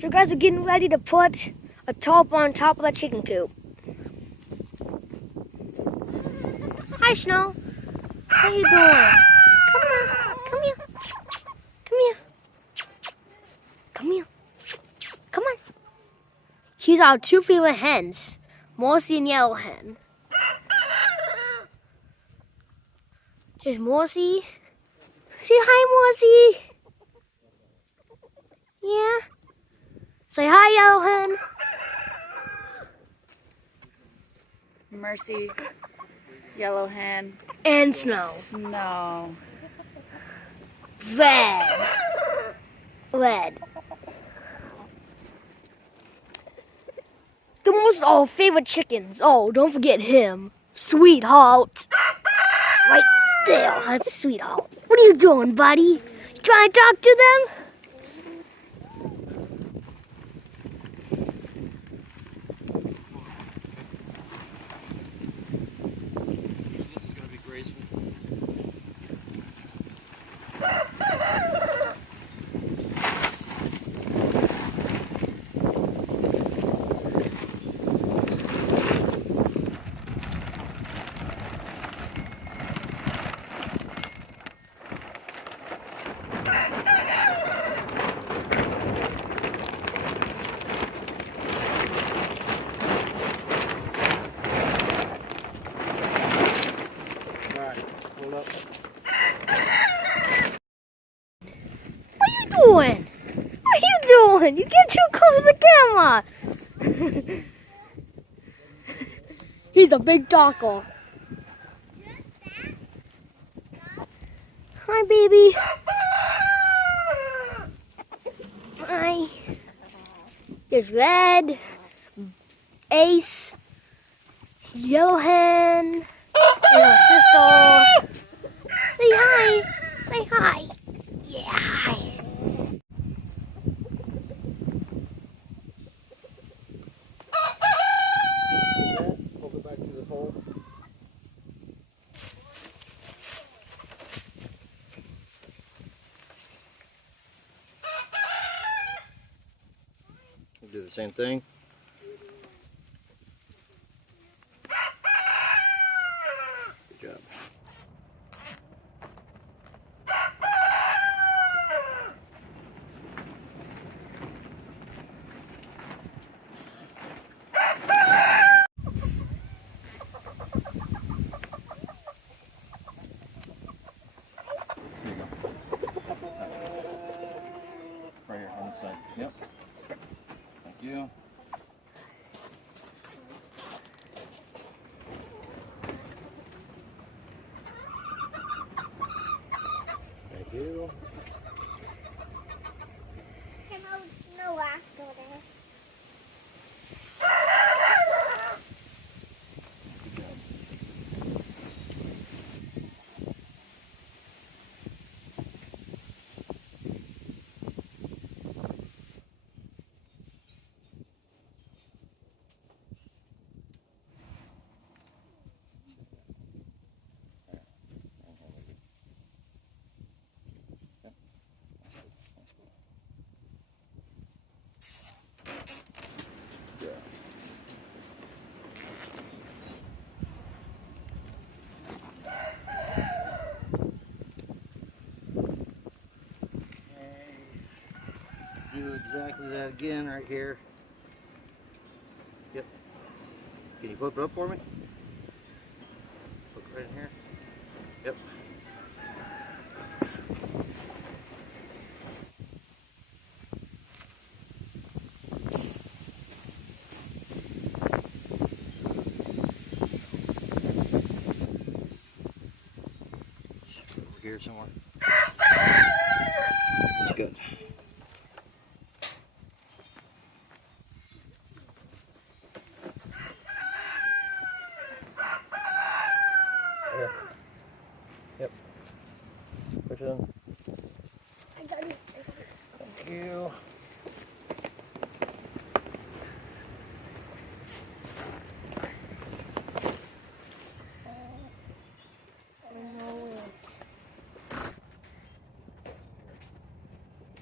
So guys, we're getting ready to put a tarp on top of the chicken coop. Hi, Snow. How you doing? Come on. Come here. Come here. Come here. Come on. Here's our two favorite hens, Morsi and Yellow Hen. There's Morsi. Say hi, Morsi. Yeah. Say hi, Yellow Hen. Mercy, Yellow Hen, And Snow. Snow. Red. Red. The most our favorite chickens. Oh, don't forget him. Sweetheart. Right there. That's Sweetheart. What are you doing, buddy? You trying to talk to them? This is going to be graceful. Hold up. What are you doing? What are you doing? You get too close to the camera. He's a big talker. Hi, baby. Hi. There's Red, Ace, Yellow Hen, and our sister. Say hi. Say hi. Yeah, hi. Hold it back to the hole. Do the same thing. Good job. Here you go. Right here on the side. Yep. Thank you. Thank you. Snow after this. Do exactly that again right here. Yep. Can you flip it up for me? Look right in here. Yep. Over here somewhere. That's good. Here. Yep. Push it in. I got it. Thank you.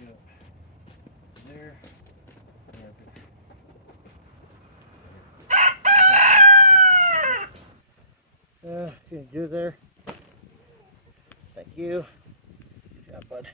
Yep. There. you do there. Thank you. Good job, bud.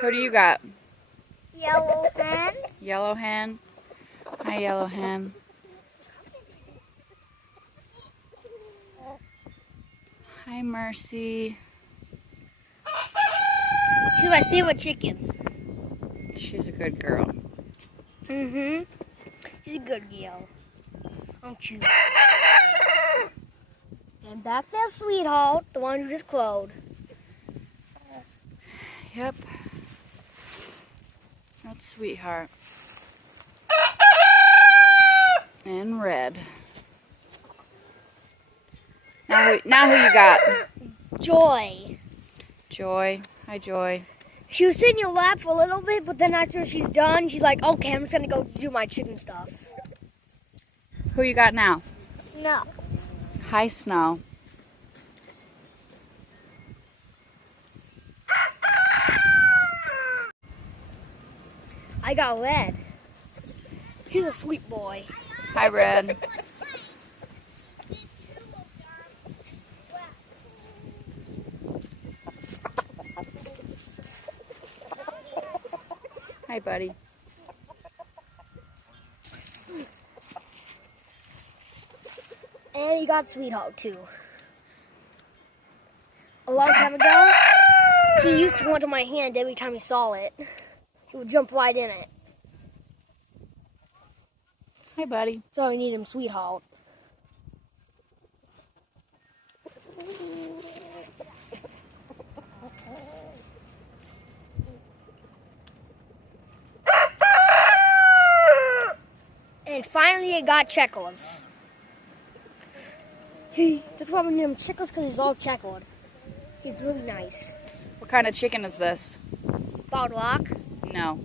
Who do you got? Yellow hen. Yellow hen. Hi, yellow hen. Hi, Mercy. She's my favorite chicken. She's a good girl. Mm-hmm. She's a good girl. Aren't you? And that's their sweetheart, the one who just crowed. Yep. That's Sweetheart. And Red. Now who you got? Joy. Joy. Hi, Joy. She was sitting in your lap for a little bit, but then after she's done, she's like, okay, I'm just going to go do my chicken stuff. Who you got now? Snow. Hi, Snow. I got Red. He's a sweet boy. Hi, Red. Hi, buddy. And you got Sweetheart, too. A long time ago, he used to go into my hand every time he saw it. He would jump right in it. Hi, buddy. So I need him Sweetheart. And finally, I got Checkles. That's why I'm gonna name him Checkles, because he's all checkered. He's really nice. What kind of chicken is this? Bald rock. No.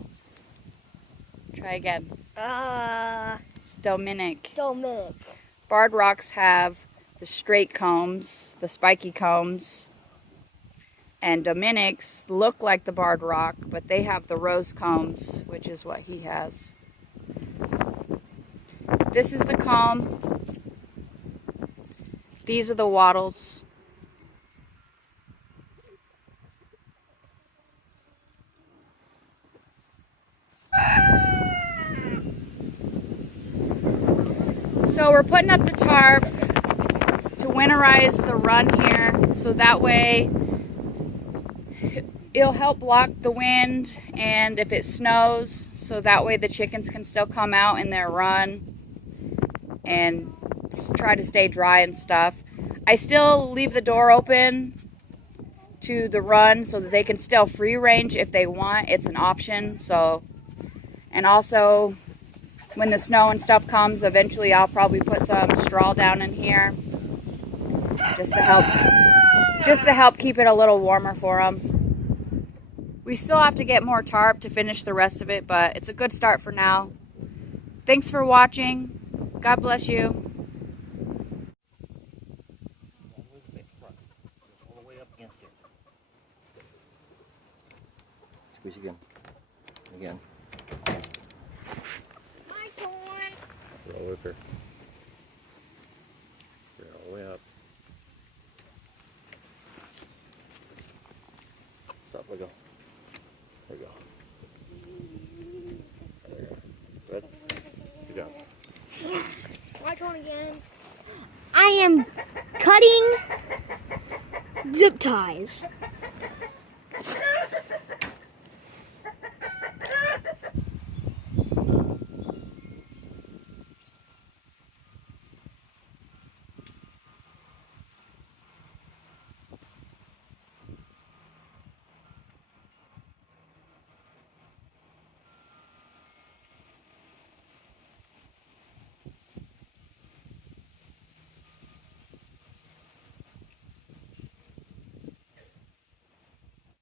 Try again. It's Dominic. Dominic. Barred rocks have the straight combs, the spiky combs, and Dominic's look like the barred rock, but they have the rose combs, which is what he has. This is the comb. These are the wattles. So we're putting up the tarp to winterize the run here, so that way it'll help block the wind, and if it snows, so that way the chickens can still come out in their run and try to stay dry and stuff. I still leave the door open to the run so that they can still free range if they want. It's an option. So, and also when the snow and stuff comes, eventually I'll probably put some straw down in here just to help keep it a little warmer for them. We still have to get more tarp to finish the rest of it, but it's a good start for now. Thanks for watching. God bless you. All the way up against it. Squeeze again. Again. My corn. Roll with her. You're all the way up. Stop, let go. There you go. There you go. Good. Good job. My turn again. I am cutting zip ties.